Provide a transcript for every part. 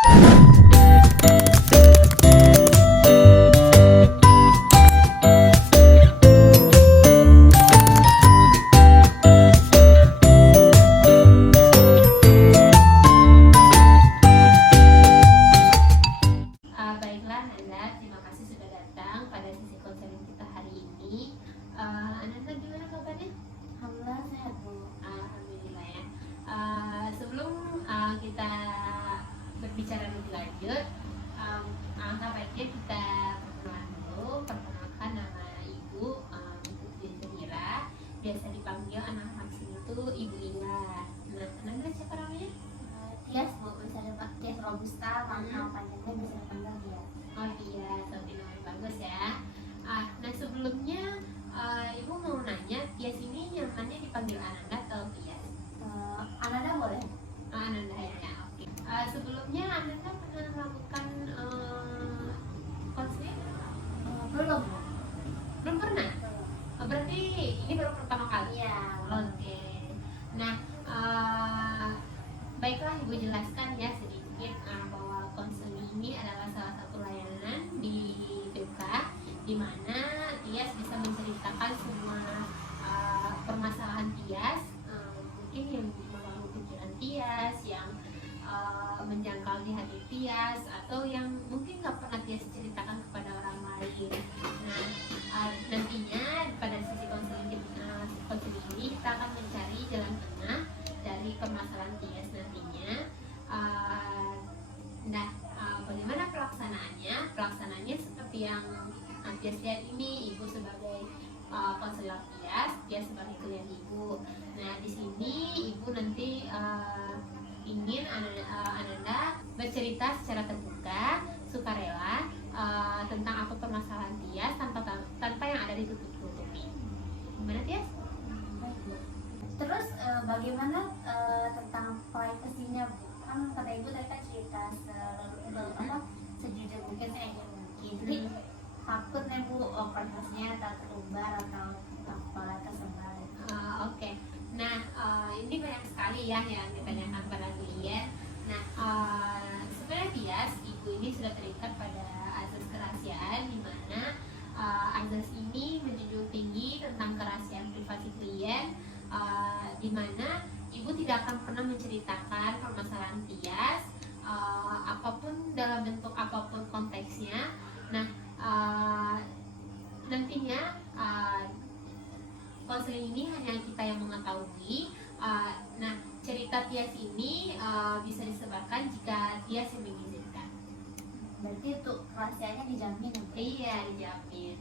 Baiklah Ananda, terima kasih sudah datang pada sesi konseling kita hari ini. Ananda gimana kabarnya? Alhamdulillah sehat Bu. Alhamdulillah ya. Sebelum kita berbicara lebih lanjut, alangkah baiknya kita perkenalan dulu. Perkenalkan nama Ibu Putri Zahira, biasa dipanggil anak-anak sini itu Ibu Ila. Nah, Ananda siapa namanya? Tias Bu, bisa dapat Tias Robusta, nama panjangnya bisa dipanggil Tias. Oh iya, tapi namanya bagus ya. Nah sebelumnya Ibu mau nanya, Tias ini nyamannya dipanggil Ananda atau Tias? Ananda boleh? Ananda ya, oke. Sebelumnya Ananda pernah melakukan konseling? Belum Bu. Belum pernah? Berarti ini baru pertama kali? Iya. Oke. Nah, baiklah Ibu jelaskan ya sedikit bahwa konseling ini adalah salah satu layanan di BK di mana Tias bisa menceritakan semua permasalahan Tias, mungkin yang mengganggu pikiran Tias, yang menjangkau di hati Tias, atau yang mungkin nggak pernah Tias ceritakan kepada orang lain. Nah, nantinya pada sesi konseling ini kita akan mencari jalan tengah dari permasalahan Tias nantinya. Bagaimana pelaksanaannya? Pelaksanaannya seperti yang Tias lihat ini, Ibu sebagai konselor Tias sebagai klien Ibu. Nah, di sini Ibu nanti ingin Ananda bercerita secara terbuka, sukarela tentang apa permasalahan Tias tanpa yang ada ditutup-tutupi. Gimana Tias? Baik Bu. Terus bagaimana tentang privasinya Bu? Kan kata Ibu tadi kan cerita sejujur mungkin, seenggan mungkin. Jadi takut nih Bu, privasinya tak terumbar atau apalah tersebar. Oke. Nah, ini banyak sekali ya yang ditanyakan pada klien. Nah, sebenarnya Tias, Ibu ini sudah terikat pada azas kerahasiaan, di mana azas ini menjunjung tinggi tentang kerahasiaan privasi klien, di mana Ibu tidak akan pernah menceritakan permasalahan Tias, apapun dalam bentuk apapun konteksnya. Nah, nantinya konseling ini hanya kita yang mengetahui. Nah, cerita Tias ini bisa disebarkan jika Tias yang mengizinkan. Berarti itu rahasianya dijamin ya Bu? Iya, dijamin.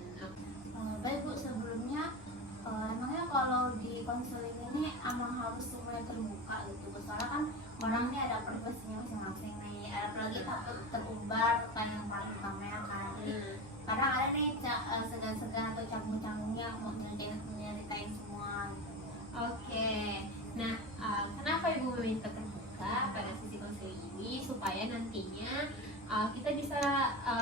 Baik Bu, sebelumnya emangnya kalau di konseling ini emang harus semuanya terbuka gitu Bu? Soalnya kan orang ini ada privasinya masing-masing nih, apalagi takut terumbar kan yang paling utamanya kan. Kadang ada nih segan-segan atau canggung-canggung yang mau nyeritain semua gitu. Oke. Nah, kenapa Ibu meminta terbuka pada sisi konseling ini? Supaya nantinya kita bisa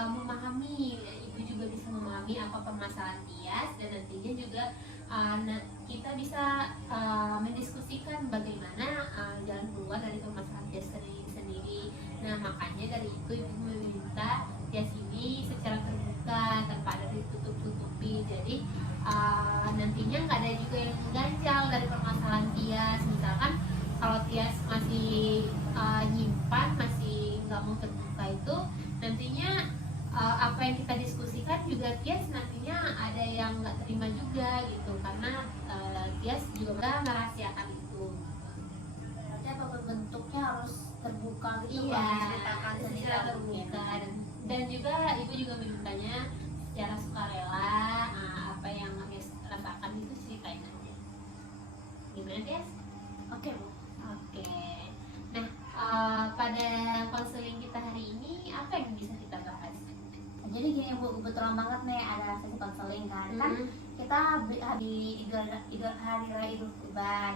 memahami, Ibu juga bisa memahami apa permasalahan Tias, dan nantinya juga kita bisa mendiskusikan bagaimana jalan keluar dari permasalahan Tias sendiri. Nah, makanya dari itu Ibu meminta Tias ini secara terbuka tanpa ada ditutup-tutupi. Jadi nantinya nggak ada juga yang ganjal dari permasalahan Tias. Misalkan kalau Tias masih nyimpan, masih nggak mau terbuka, itu nantinya apa yang kita diskusikan juga Tias nantinya ada yang nggak terima juga gitu, karena Tias juga merahasiakan itu. Berarti apapun bentuknya harus terbuka gitu. Iya, menceritakan secara terbuka, dan juga Ibu juga memintanya secara sukarela, apa yang Tias rasakan itu ceritain aja. Gimana Tias? Oke Bu. Oke. Nah, pada konseling kita hari ini apa yang bisa kita bahas? Jadi gini Bu, kebetulan banget nih ada sesi konseling kan. Kan kita hari raya Idul Kurban.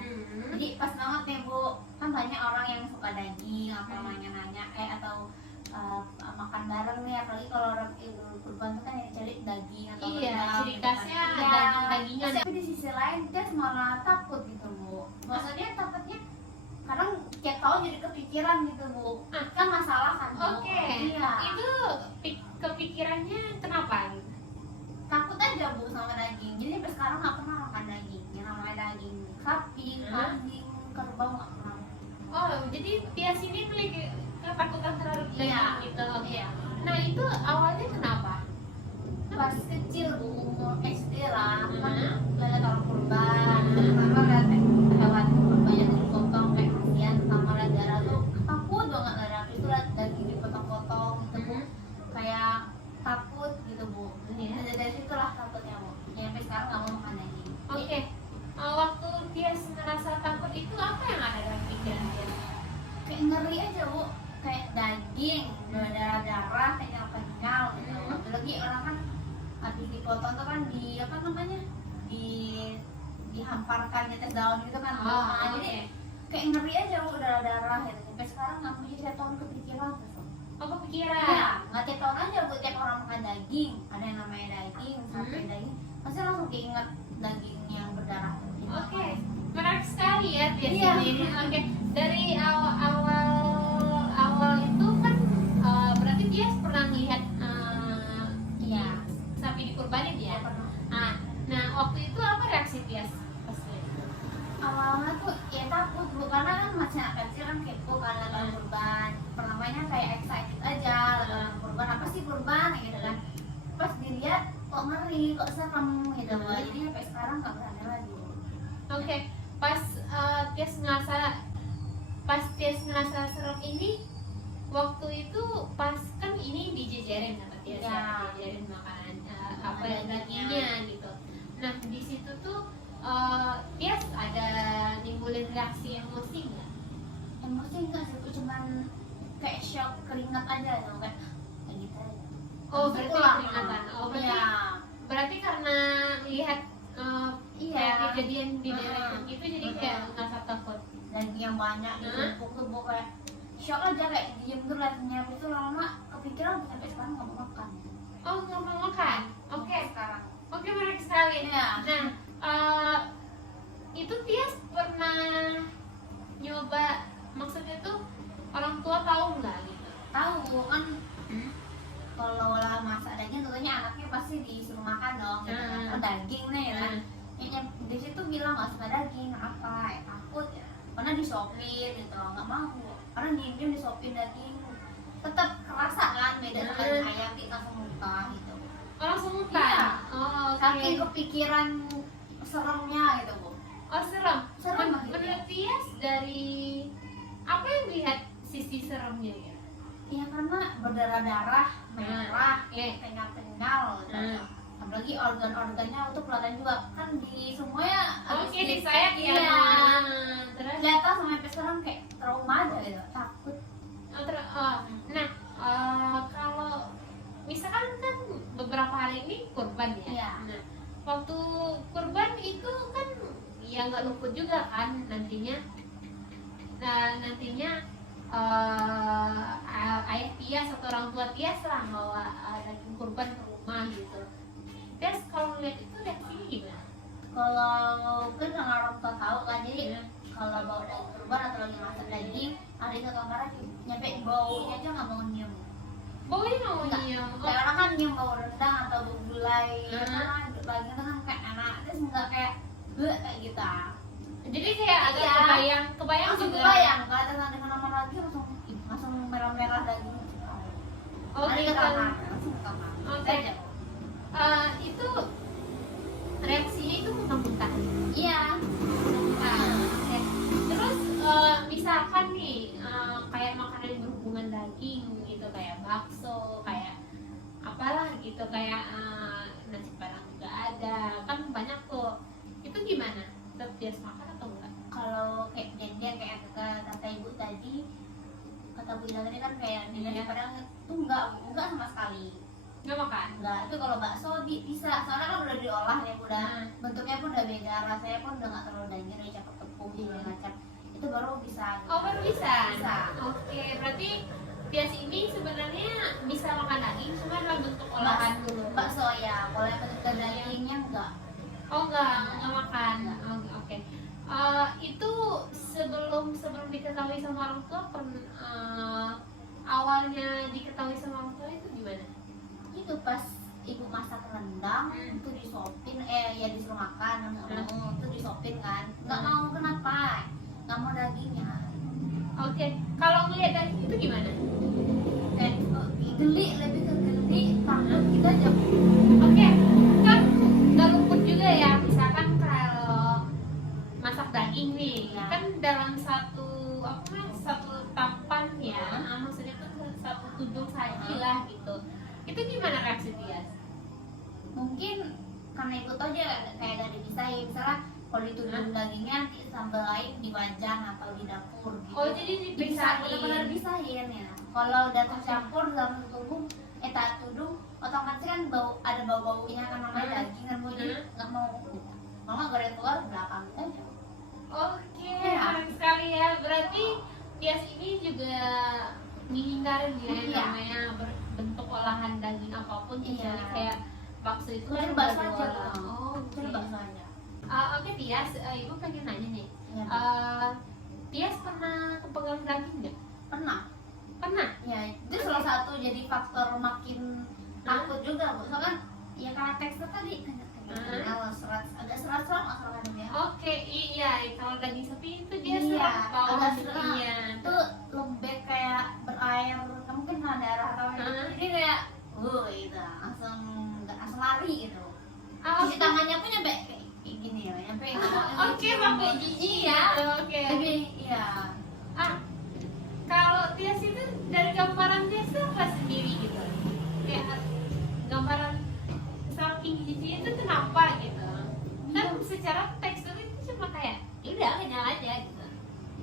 Jadi pas banget nih Bu, kan banyak orang yang suka daging, apa nanya-nanya atau makan bareng nih, apalagi kalau orang Idul Kurban itu kan yang cari daging atau ciri khasnya daging-dagingan. Tapi di sisi lain dia malah takut gitu Bu. Maksudnya takutnya kadang tiap tahun jadi kepikiran gitu Bu. Kan masalah kan Bu. kepikirannya kenapa gitu? Takut aja Bu sama daging, jadi sampai sekarang nggak pernah makan daging yang namanya daging sapi, kambing, kerbau nggak pernah. Oh, jadi Tias ini memiliki ketakutan terhadap daging Iya. gitu. Oke. Iya. Nah, itu awalnya kenapa? Pas kecil Bu, umur SD lah, kan Hmm. lihat orang kurban, pertama lihat hewan kurbannya tuh dipotong kayak kasihan, sama lihat darah tuh takut banget darah itu, lihat daging dipotong-potong gitu Bu, kayak takut gitu Bu. Iya. Nah, dari situlah takutnya Bu, ya, sampai sekarang nggak mau makan daging. Oke. Waktu Tias merasa takut itu apa yang ada dalam pikiran Tias? Kayak ngeri aja Bu, kayak daging berdarah-darah kayak kenyal gitu. Apalagi orang kan habis dipotong tuh kan di apa namanya, di dihamparkan di atas daun gitu kan. Nah, jadi kayak ngeri aja Bu, darah-darah gitu. Sampai sekarang nggak punya tiap tahun kepikiran terus. Oh, kepikiran. Iya, nggak tiap tahun aja Bu, tiap orang makan daging, ada yang namanya daging, sate daging, pasti langsung diingat daging yang berdarah. Gitu. Oke, menarik sekali ya Tias Iya. ini. Oke, dari awal itu kan berarti Tias pernah melihat Iya. sapi dikurbanin ya. Pernah. Nah, waktu itu apa reaksi Tias pas lihat itu? Awalnya tuh ya takut Bu, karena kan masih anak kecil kan kepo kan lihat kurban, pertamanya kayak excited aja lihat kurban, apa sih kurban gitu kan. Pas dilihat kok ngeri, kok serem gitu Bu, jadi sampai sekarang nggak berani lagi. Oke, pas Tias ngerasa serem ini, waktu itu pas kan ini dijejerin sama Tias Ya. ya, dijejerin makanan apa Dagingnya. dagingnya gitu. Nah, di situ tuh Tias ada nimbulin reaksi emosi nggak? Emosi enggak sih Bu, cuman kayak shock, keringat aja gitu kan, kayak gitu aja. Oh, Habis berarti itu pulang. keringatan. Oh, berarti Iya. berarti karena lihat Iya. kayak kejadian di daerah Hmm. gitu, jadi kayak ngerasa takut. Daging yang banyak ditumpuk tuh Bu, kayak shock aja, kayak diem tuh liatnya. Habis itu lama kepikiran sampai sekarang nggak mau makan. Oh, nggak mau makan. Oke, Sekarang. oke, menarik sekali. Iya. Nah, itu Tias pernah nyoba, maksudnya tuh orang tua tahu nggak gitu? Tahu kan, kalau lah masak daging tentunya anaknya pasti disuruh makan dong gitu kan. Oh, daging nih kan. Yang di situ bilang nggak suka daging, apa ya, takut ya, karena disuapin gitu, nggak mau, karena diem disuapin daging tetap kerasa kan beda sama daging ayam, kita langsung muntah gitu. Oh, langsung muntah. Iya. Oh, oke. Saking kepikiran seremnya gitu Bu. Oh, serem. Serem banget. Menurut Tias dari apa yang dilihat sisi seremnya ya? Ya karena berdarah-darah, merah, Iya. kenyal-kenyal gitu. Apalagi organ-organnya itu kelihatan juga kan di semuanya. Oke, di sayap ya. Iya. Terus Kelihatan sampai sekarang kayak trauma aja gitu, takut. nah, kalau misalkan kan beberapa hari ini kurban ya. Iya. Nah, waktu kurban itu kan ya nggak luput juga kan nantinya. Nah, nantinya ayah Tias atau orang tua Tias lah bawa daging kurban ke rumah gitu. Tias kalau ngeliat itu reaksinya gimana? Kalau kan karena orang tua tahu kan, jadi kalau bawa daging kurban atau lagi masak daging, ada di kamar nyampe baunya aja nggak mau nyium. Baunya nggak mau Enggak. nyium. Kayak orang kan nyium bau rendang atau bau gulai, Hmm. daging itu kan kayak enak, terus nggak kayak kayak gitu. Jadi kayak agak Iya. kebayang Langsung juga. kebayang, kalau ada dengan nama lagi langsung merah-merah daging. Oh, Ada gitu. ke kamar, langsung ke kamar. Oke. Aja. Itu reaksinya itu muntah-muntah. Iya. Oke. Terus misalkan nih kayak makanan yang berhubungan daging gitu, kayak bakso, kayak apalah gitu, kayak nasi padang juga ada, kan banyak tuh. Itu gimana? Tetap biasa makan atau enggak? Kalau kayak janjian kayak kata ibu tadi, kata Bu Ina tadi kan kayak di nasi padang itu enggak sama sekali. Enggak makan? Enggak, itu kalau bakso bisa, soalnya kan udah diolah ya, udah bentuknya pun udah beda, rasanya pun udah nggak terlalu daging, udah campur tepung juga kacang, itu baru bisa. Oh, baru bisa? Bisa. Oke, berarti Tias ini sebenarnya bisa makan daging, cuma dalam bentuk olahan dulu. Bakso ya, kalau yang bentuk dagingnya enggak. Oh, enggak makan. Oh, oke. Itu sebelum diketahui sama orang tua, awalnya diketahui sama orang tua itu gimana? Itu itu pas ibu masak rendang itu disopin, ya disuruh makan, itu disopin kan, nggak mau, kenapa? Nggak mau dagingnya. Oke, kalau ngeliat daging itu gimana? Geli, lebih ke geli, takut kita jam. Oke, kan nggak luput juga ya, misalkan kalau masak daging nih, Ya. kan dalam satu apa namanya, satu tampan ya, maksudnya tuh satu tudung saji lah gitu. Itu gimana reaksi dia? Mungkin karena ikut aja kayak gak dipisahin, misalnya kalau ditudung dagingnya nanti sambal lain di wajan atau di dapur gitu. Oh, jadi dipisahin. Benar-benar dipisahin ya. Kalau udah tercampur dalam tubuh, tak tudung, otomatis kan ada bau-baunya kan, namanya daging kan, mau jadi nggak mau. Kalau nggak goreng telur belakang aja. Oke, Ya. menarik sekali ya. Berarti Tias ini juga menghindari ya Iya. namanya bentuk olahan daging apapun, Iya. misalnya kayak bakso itu Kecuali kan bakso ada aja, dua. Bang. Oh, Kecuali oke. bakso aja. Oke Tias, ibu pengen nanya nih. Ya, Tias pernah kepegang daging nggak? pernah. Pernah. Ya, itu salah satu jadi faktor makin takut juga, Bu. Soalnya kan ya karena tekstur tadi agak serat-serat masalahnya ya. Oke, iya. Kalau daging sapi itu dia Iya, serat bawah agak gitu. serat. Iya. Itu lembek kayak berair, mungkin pernah darah atau jadi kayak gitu, langsung nggak langsung lari gitu. Cuci tangannya pun nyampe kayak gini ya, nyampe Oke, sampai jijik ya. Oke. Tapi iya. Kalau Tias itu dari gambaran Tias itu apa sendiri gitu? Kayak gambaran saking jijiknya itu kenapa gitu? Kan secara tekstur itu cuma kayak, udah kenyal aja gitu.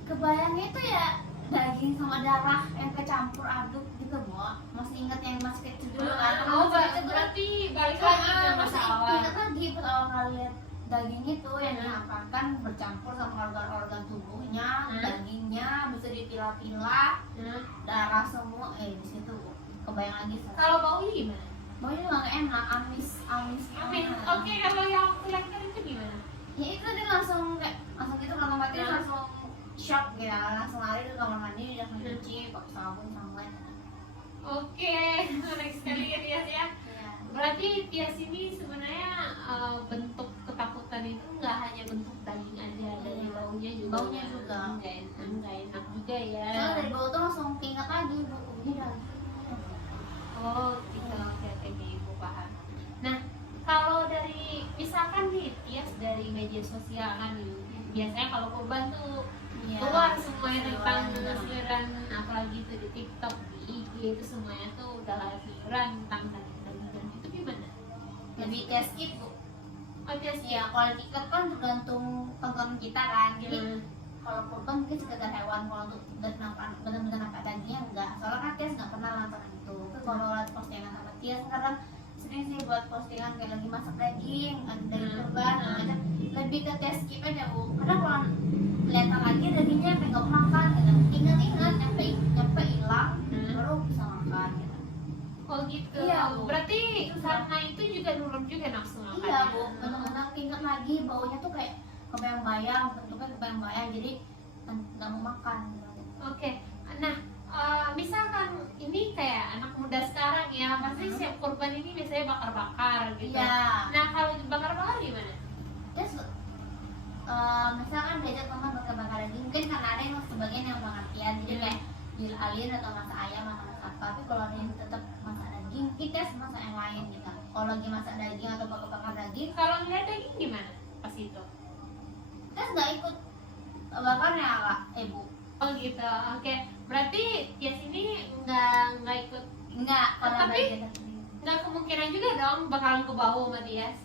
Kebayangnya itu ya daging sama darah yang kecampur aduk gitu, Bu. Masih ingat yang masih kecil dulu kan? Oh, berarti balik lagi ke masa awal. Ingat lagi pas awal kali lihat daging itu yang diapakan bercampur sama organ-organ tubuhnya, dagingnya bisa dipilah-pilah, darah semua, di situ kebayang lagi. Kalau baunya gimana? Baunya juga nggak enak, amis. Amin. Oke, kalau yang kelihatan itu gimana? Ya itu dia langsung gitu, kalau mati langsung shock gitu, langsung lari ke kamar mandi, langsung cuci pakai sabun sampai. Oke, menarik sekali ya Tias ya. Berarti Tias ini sebenarnya bentuk ketakutan itu nggak hanya bentuk daging aja, dari baunya juga. Baunya juga. Nggak enak juga ya. Soalnya dari bau tuh langsung ingat lagi, Bu. Ini lagi. Oh, gitu. Oke, ibu paham. Nah, kalau dari misalkan nih Tias dari media sosial kan, biasanya kalau kurban tuh keluar semuanya tentang selera, apalagi itu di TikTok, di IG itu semuanya tuh udah selera tentang daging itu gimana? Lebih tes Bu. Oh, Tias Ya, kalau TikTok kan tergantung tontonan kita kan. Jadi kalau kurban mungkin sekedar hewan, kalau untuk benar-benar apa dagingnya enggak. Soalnya kan Tias nggak pernah nonton itu. Tapi kalau lihat postingan sama Tias sekarang sering sih buat postingan kayak lagi masak daging, ada daging kurban, macam lebih ke Tias skip aja, Bu. Karena kalau kelihatan lagi dagingnya sampai nggak makan, gitu. Ingat-ingat nyampe hilang, baru bisa makan. Gitu. Oh gitu. Iya, Bu. Berarti karena itu juga nurun juga nafsu makannya. Iya, Bu. Benar-benar ingat lagi baunya tuh kayak kebayang-bayang, bentuknya kebayang-bayang, jadi nggak mau makan. Oke. Nah, misalkan ini kayak anak muda sekarang ya, pasti siap kurban ini biasanya bakar-bakar gitu. Iya. Nah, kalau bakar-bakar gimana? Terus misalkan diajak teman bakar-bakar daging, mungkin karena ada yang sebagian yang pengertian, jadi kayak alien atau masak ayam atau masak apa. Tapi kalau ada yang tetap masak daging, kita masak yang lain gitu. Kalau lagi masak daging atau bakar-bakar daging, Kalau ngeliat daging gimana pas itu? kita nggak ikut bakarnya, Kak, Bu. Oh gitu. Oke. Berarti Tias ini nggak ikut, Enggak, kalau Tapi- bagian daging. nggak kemungkinan juga dong bakalan ke bawah sama Tias.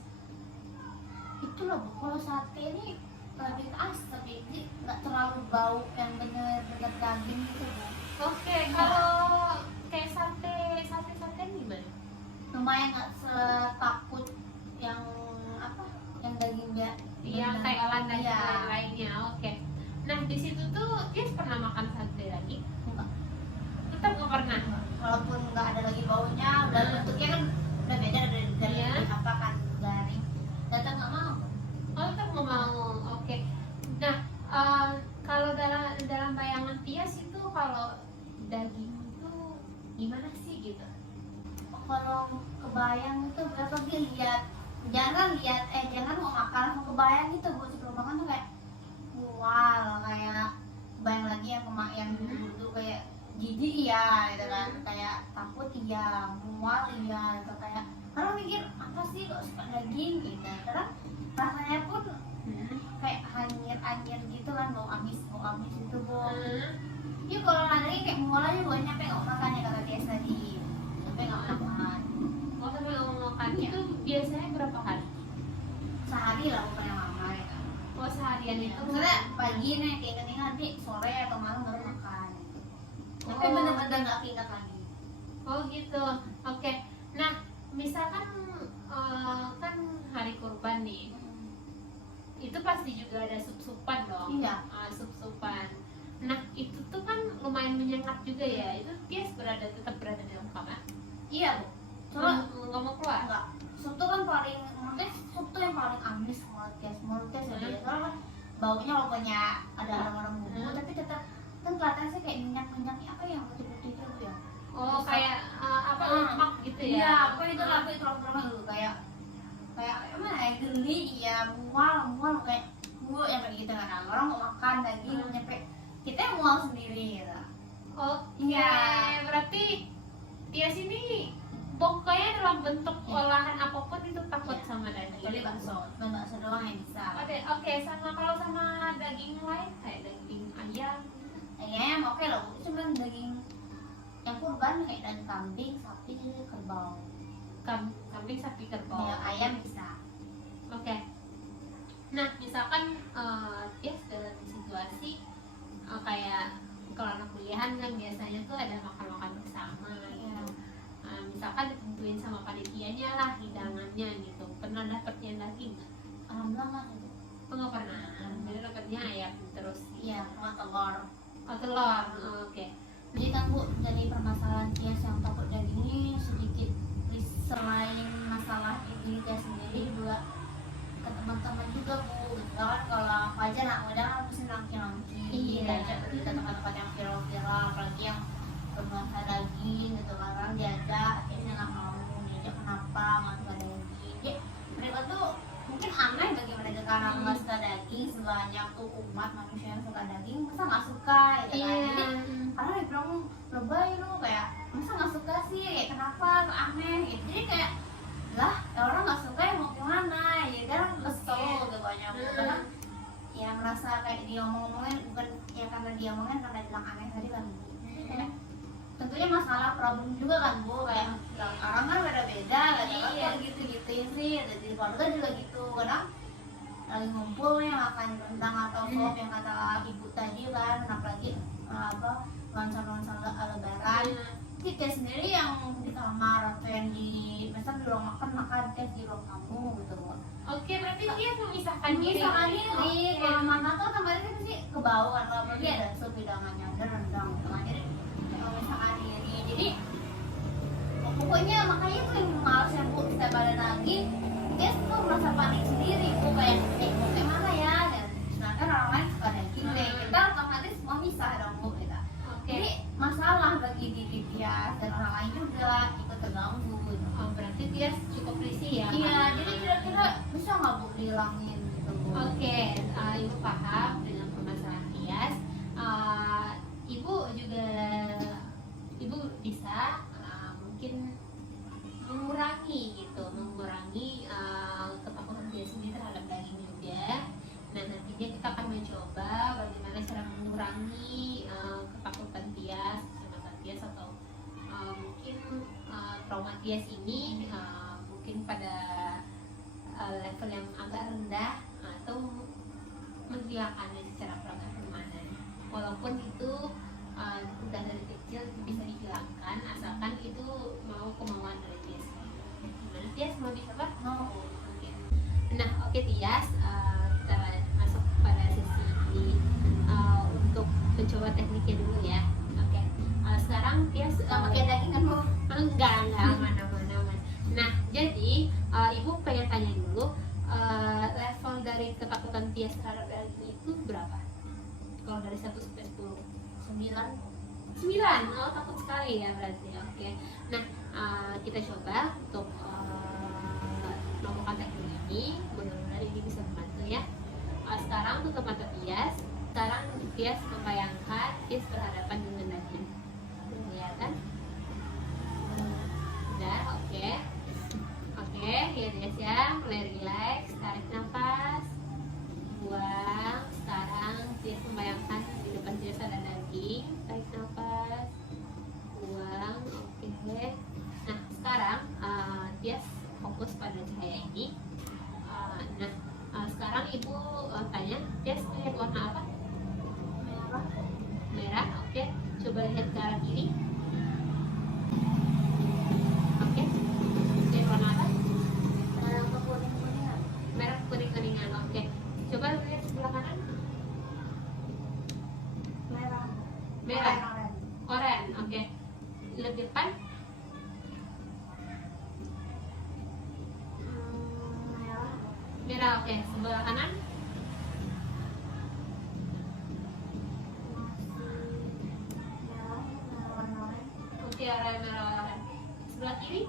Itu loh, Bu. Kalau sate ini lebih ke asap, jadi nggak terlalu bau yang bener-bener daging gitu, Bu. Oke. Kalau kayak sate gimana? Lumayan nggak setakut yang apa, yang daging dia. Yang Thailand dan Iya. lain-lainnya. Oke. Nah di situ tuh Tias pernah makan sate lagi? Enggak. Tetap nggak pernah. Walaupun nggak ada lagi baunya, udah bentuknya kan udah beda dari Iya. apa kan, garing. Tetap nggak mau. Oh tetap nggak mau. Oke. Nah kalau dalam bayangan Tias itu kalau daging itu gimana sih gitu? kalau kebayang itu berapa lihat, jangan mau makan langsung kebayang itu bu, sebelum makan tuh kayak mual, kayak bayang lagi yang dulu kayak jijik iya gitu kan, kayak takut iya, mual iya gitu, kayak kalau mikir apa sih kok suka daging gitu, karena rasanya pun kayak anyir gitu kan, mau amis itu bu. Iya kalau nggak daging kayak mual aja bu, nyampe nggak makan ya kata dia tadi, nyampe nggak makan. Oh, sampai nggak mau makan. Iya. Itu biasanya berapa hari? Sehari lah bukan yang lama ya kan. Oh, seharian itu. Maksudnya pagi nih kayak gini nanti sore atau malam baru makan. Tapi Oh. bener-bener nggak keinget lagi. Oh gitu. Oke. Nah, misalkan kan hari kurban nih, itu pasti juga ada sup-supan dong. Iya. Sup-supan. Nah, itu tuh kan lumayan menyengat juga ya. Itu dia tetap berada di dalam kamar. Iya bu. Soalnya Nggak mau keluar. enggak. Sup tuh kan paling, mungkin sup tuh yang paling amis mulut ya dia. Soalnya kan baunya walaupun ada orang-orang bumbu, tapi tetap kan kelihatan sih kayak minyak-minyaknya apa yang putih-putih itu bu ya. Oh, kayak apa lemak gitu ya? Iya, apa itu kayak emang ya geli ya, mual kayak yang kayak gitu kan. Orang mau makan daging nyampe kita yang mual sendiri gitu. Oke, Iya. berarti Tias ini pokoknya dalam bentuk olahan apapun itu takut Iya. sama daging. Kecuali bakso, cuma bakso doang yang bisa. Oke, kalau sama daging lain kayak daging ayam. Ayam oke loh, cuma daging yang kurban kayak daging kambing, sapi, kerbau. Kambing, sapi, kerbau. Ya, ayam bisa. Oke. Nah, misalkan Tias dalam situasi kayak kalau anak kuliahan kan biasanya tuh ada makan-makan bersama gitu. Misalkan ditentuin sama panitianya lah hidangannya gitu. Pernah dapetnya daging nggak? Alhamdulillah nggak itu. Oh, nggak pernah. Jadi dapetnya ayam terus. Iya, sama telur. Oh, telur. Oke. Jadi kan bu, dari permasalahan Tias yang takut daging ini sedikit selain masalah diri dia sendiri juga ke teman-teman juga bu. Kan kalau Fajar anak muda kan pasti nangki-nangki, Iya. diajak ke tempat-tempat yang viral-viral, apalagi yang bernuansa daging gitu kan, orang diajak akhirnya nggak mau diajak, kenapa nggak suka daging. Jadi mereka tuh mungkin aneh bagi mereka karena nggak suka daging, sebanyak tuh umat manusia yang suka daging masa nggak suka gitu kan. Jadi karena dia bilang lebay lu, kayak masa nggak suka sih, kayak kenapa, kok aneh gitu. Jadi kayak lah ya orang nggak suka ya mau gimana ya kan, kesel gitu banyak karena ya merasa kayak dia ngomongin bukan ya karena dia ngomongin karena bilang aneh tadi kan. Jadi kayak tentunya masalah problem juga kan bu, kayak orang kan beda-beda kan, kok gitu-gituin sih, jadi keluarga juga gitu, kadang lagi ngumpul nih makan rendang atau sop yang kata ibu tadi kan, apalagi nuansa lebaran. Jadi kayak sendiri yang di kamar atau yang di misal di ruang makan kayak di ruang tamu gitu. Oke, berarti dia memisahkan diri. Memisahkan diri. Oke. Kalau makan tuh kemarin kan pasti ke bawah, kalau pergi ada sup hidangannya, ada rendang gitu kan. Jadi memisahkan diri. Jadi pokoknya makanya tuh yang males yang bu setiap ada lagi dia tuh merasa panik sendiri bu, kayak mau kayak mana ya, dan sedangkan orang lain suka daging deh, kita otomatis semua misah dong bu kita. Jadi masalah bagi diri dia dan orang lain juga ikut terganggu gitu. Oh, berarti dia cukup risih ya? Iya, jadi kira-kira bisa nggak bu dihilangin gitu bu? Oke, Ibu paham dengan permasalahan Tias. Ibu bisa mungkin mengurangi ketakutan dia sendiri terhadap daging juga. Nah, nantinya kita akan mencoba bagaimana cara mengurangi ketakutan Tias, kecemasan Tias atau mungkin trauma Tias ini mungkin pada level yang agak rendah atau menghilangkannya secara perlahan. Walaupun itu udah dari kecil bisa dihilangkan asalkan itu mau kemauan dari Tias. Gimana Tias, mau dicoba? Mau. Oke. Nah, oke Tias, kita masuk pada sesi ini untuk mencoba tekniknya dulu ya. Oke. Sekarang Tias Nggak pakai daging kan bu? enggak aman. Nah, jadi Ibu pengen tanya dulu level dari ketakutan Tias terhadap daging itu berapa? Kalau dari 1 sampai 10? 9. 9. Oh, takut sekali ya berarti. Oke. Oke. Nah, kita coba untuk melakukan teknik ini. Mudah-mudahan ini bisa membantu ya. Sekarang tutup mata Tias. Sekarang Tias membayangkan Tias berhadapan dengan daging. Kelihatan? Udah, oke. Oke, lihat Tias ya. Mulai relax, tarik nafas, buang. Sekarang Tias membayangkan di depan Tias ada daging. Tarik nafas, buang. Oke. Nah, sekarang Tias fokus pada cahaya ini. Sekarang ibu tanya, Tias melihat warna apa? Merah. Merah. Oke. Coba lihat ke arah kiri. Oke. Lihat warna apa? Merah ke kuning-kuningan. Merah kuning-kuningan. Oke. Coba lihat sebelah kanan. Merah. Merah. Oranye. Oranye. Oke. Lihat depan. Merah. Merah. Oke. Sebelah kanan. Oke, oranye, merah, oranye. Sebelah kiri.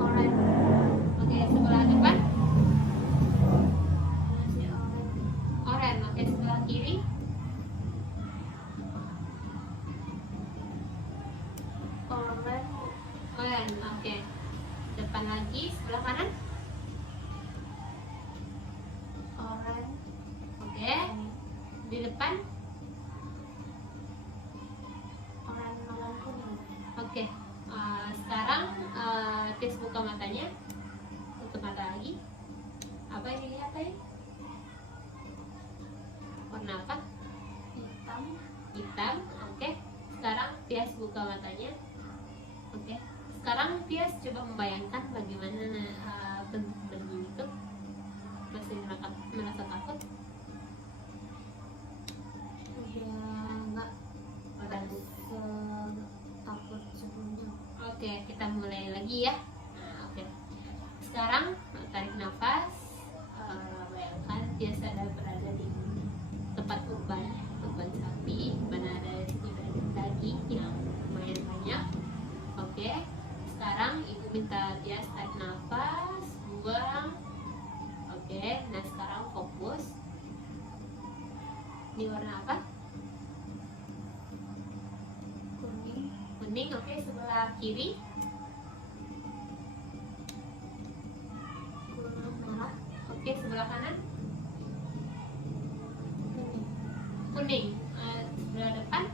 Oranye. Oke. Sebelah depan. Masih oranye. Oranye. Oke. Sebelah kiri. Oranye. Oranye. Oke. Depan lagi. Sebelah kanan. Oranye. Oke. Di depan. Oranye kuning. Oke. Sekarang Tis buka matanya. Tutup mata lagi. Apa yang dilihat tadi? Warna apa? Hitam. Hitam. Oke. Sekarang Tias buka matanya. Oke. Sekarang Tias coba membayangkan bagaimana bentuk daging itu. Masih merasa takut? Udah enggak Udah. takut sebelumnya. Oke, kita mulai lagi ya. Nah, oke. Sekarang tarik nafas. Bayangkan Tias ada berada di tempat kurban sapi, mana ada daging yang lumayan banyak. Oke. Sekarang ibu minta Tias tarik nafas, buang. Oke. Nah, sekarang fokus. Ini warna apa? Kuning. Kuning. Oke. Sebelah kiri. Merah. Oke. Sebelah kanan. Kuning. Kuning. Sebelah depan.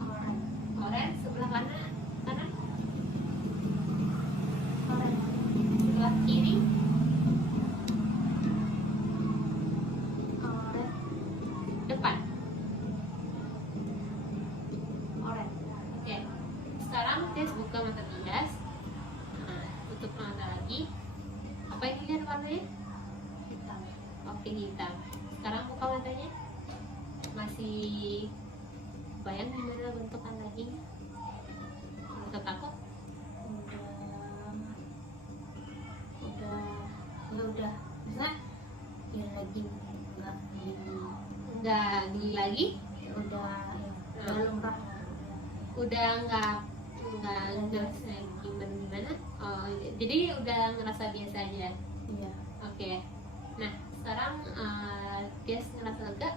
Oranye. Oranye. Sebelah kanan. Oranye. Sebelah kiri. Oranye. Depan. Oranye. Oke. Sekarang Tias buka mata Tias. Tutup mata lagi. Apa yang dilihat warnanya? Hitam. Oke, hitam. Sekarang buka matanya. Masih bayang gimana bentukan daging? Rasa takut? Udah misalnya ya lagi enggak gini, Nggak geli lagi? udah lumrah. Udah nggak ngerasa gimana? Oh, jadi udah ngerasa biasa aja. Iya. Oke. Nah, sekarang Tias ngerasa lega?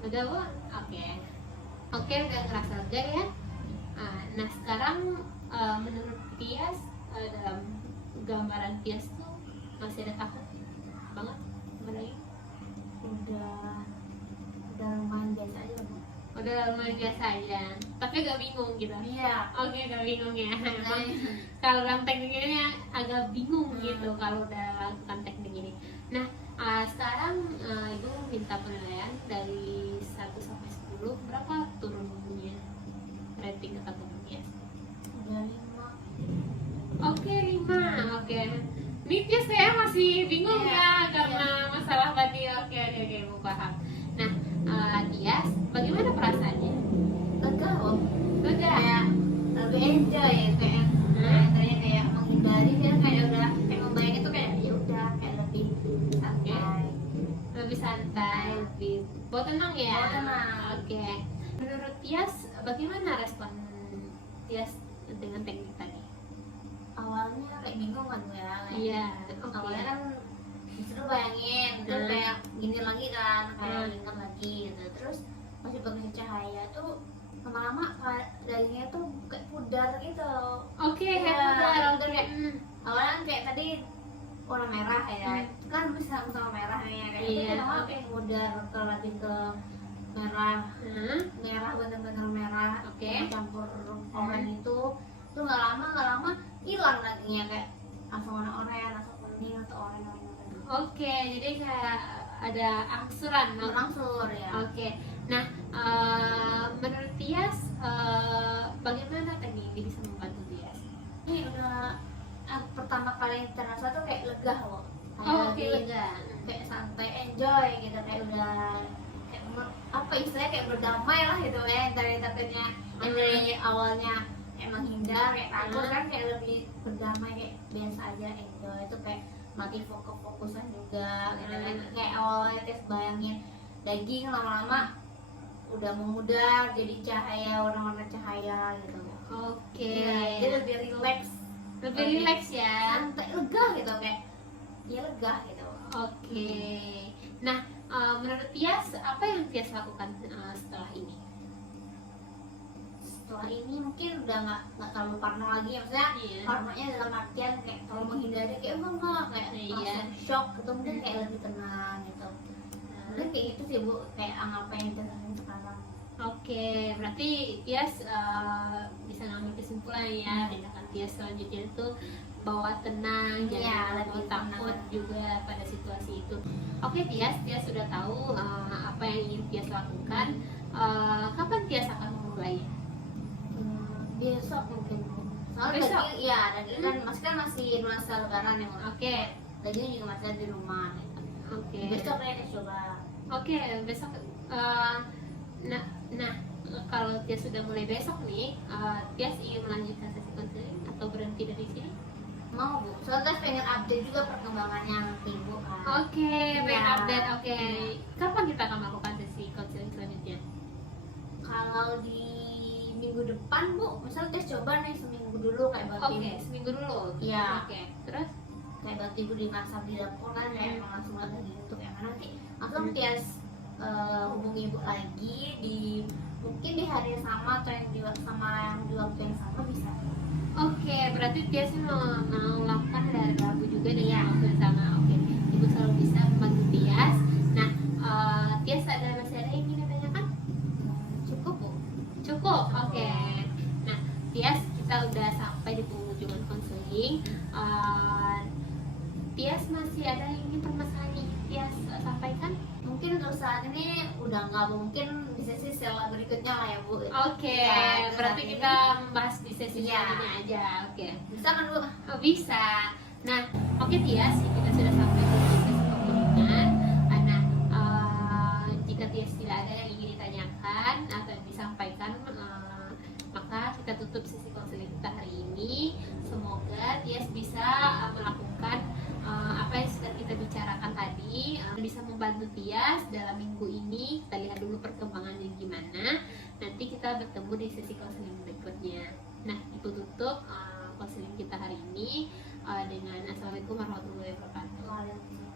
Lega, Bu? Oke. Oke, udah ngerasa lega ya. Nah, sekarang menurut Tias dalam gambaran Tias tuh masih ada takut banget lagi? Udah lumayan biasa aja, Bu. Udah lumayan biasa aja, tapi gak bingung gitu. Iya. Oke, gak bingung ya. Emang kalau dalam teknik ini agak bingung gitu kalau udah lakukan teknik ini. Nah, sekarang ibu minta penilaian dari 1 sampai 10, berapa turunnya rating ketakutannya? Udah 5. Oke, 5. Oke. Ini Tias saya masih bingung ya karena masalah tadi. Oke, Bu, paham. Nah, Tias, bagaimana perasaannya? Lega, Bu. Lega? Kayak lebih enjoy ya, tadinya kayak menghindari, dia kayak udah membayangin tuh kayak ya udah kayak lebih santai. Lebih santai, lebih tenang ya. Bawa tenang. Oke. Menurut Tias, bagaimana respon Tias dengan teknik tadi? Awalnya kayak bingung kan gue ya, kayak Iya, oke. awalnya kan disuruh bayangin, terus kayak gini lagi kan, kayak lingkar lagi gitu. Terus pas pakai cahaya tuh lama-lama dagingnya tuh kayak pudar gitu. Oke, Iya, pudar. pudar kayak awalnya kan kayak tadi warna merah ya, kan bisa sama merah ya kayak Iya. itu lama kayak pudar ke lebih ke merah, merah bener-bener merah, Oke. campur oranye itu tuh nggak lama hilang dagingnya kayak langsung warna oranye, langsung kuning atau oranye. Oke, jadi kayak ada angsuran. Berangsur ya. Oke. Nah, menurut Tias, bagaimana teknik ini bisa membantu Tias? Ini udah pertama kali terasa tuh kayak lega loh. Oh, oke, Kayak lega. kayak santai, enjoy gitu, kayak udah kayak apa istilahnya kayak berdamai lah gitu ya, dari takutnya yang dari awalnya emang menghindar kayak takut kan, kayak lebih berdamai, kayak biasa aja, enjoy itu kayak mati fokusan juga gitu kan. Kayak awalnya tes bayangin daging, lama-lama udah memudar jadi cahaya, warna-warna cahaya gitu. Oke. Jadi lebih relax, Lebih rileks ya. santai, lega gitu, kayak ya lega gitu. Oke. Nah, menurut Tias, apa yang Tias lakukan setelah ini? Setelah ini mungkin udah nggak terlalu parno lagi, maksudnya Iya. parnonya dalam artian kayak kalau menghindari kayak enggak kayak Iya. langsung shock gitu, mungkin kayak lebih tenang gitu. Mungkin kayak gitu sih Bu, kayak apa yang dirasain sekarang. Oke, berarti Tias bisa ngambil kesimpulan ya, tindakan Tias selanjutnya itu bawa tenang, Iya, jangan lebih takut tenang. juga pada situasi itu. Oke Tias sudah tahu apa yang ingin Tias lakukan. Kapan Tias akan memulainya? Besok mungkin Bu. Soalnya Besok? daging, ya daging kan masih masa lebaran ya Bu. Oke, Daging juga masih ada di rumah gitu. oke. Besok kayaknya coba. Oke, besok. Nah, kalau Tias sudah mulai besok nih, Tias ingin melanjutkan sesi konseling atau berhenti dari sini? Mau Bu, soalnya pengen update juga perkembangannya nanti Bu kan. Oke, pengen Iya. update. Oke, kapan kita akan melakukan sesi konseling selanjutnya? Kalau di minggu depan Bu, misal tes coba nih seminggu dulu kayak bantu Oke, ibu. seminggu dulu. Iya. Oke, terus? Kayak bantu ibu dimasak di dapur kan, kayak emang langsung lagi untuk yang mana nanti langsung Tias hubungi ibu lagi di mungkin di hari yang sama atau yang di waktu yang sama bisa. Oke, berarti Tias mau melakukan hari Rabu juga dengan waktu yang sama. Oke, Ibu selalu bisa membantu Tias. Nah, Tias masih ada yang ingin ditanyakan? Cukup Bu. Cukup, oke. Nah, Tias, kita udah sampai di penghujungan konseling. Tias masih ada yang ingin permasalahan yang Tias sampaikan? Mungkin untuk saat ini udah nggak, mungkin di sesi setelah berikutnya lah ya Bu. Oke, Ya, berarti saat kita membahas di sesi Iya. selanjutnya aja. Oke. bisa kan Bu? Oh, bisa. Nah, oke Tias, kita sudah sampai di sesi penghujungan. Nah, jika Tias tidak ada yang ingin ditanyakan atau disampaikan, maka kita tutup sesi konseling kita hari ini. Semoga Tias bisa melakukan apa yang sudah kita bicarakan tadi, bisa membantu Tias dalam minggu ini. Kita lihat dulu perkembangannya gimana. Nanti kita bertemu di sesi konseling berikutnya. Nah, itu tutup konseling kita hari ini dengan Assalamualaikum warahmatullahi wabarakatuh. Waalaikumsalam.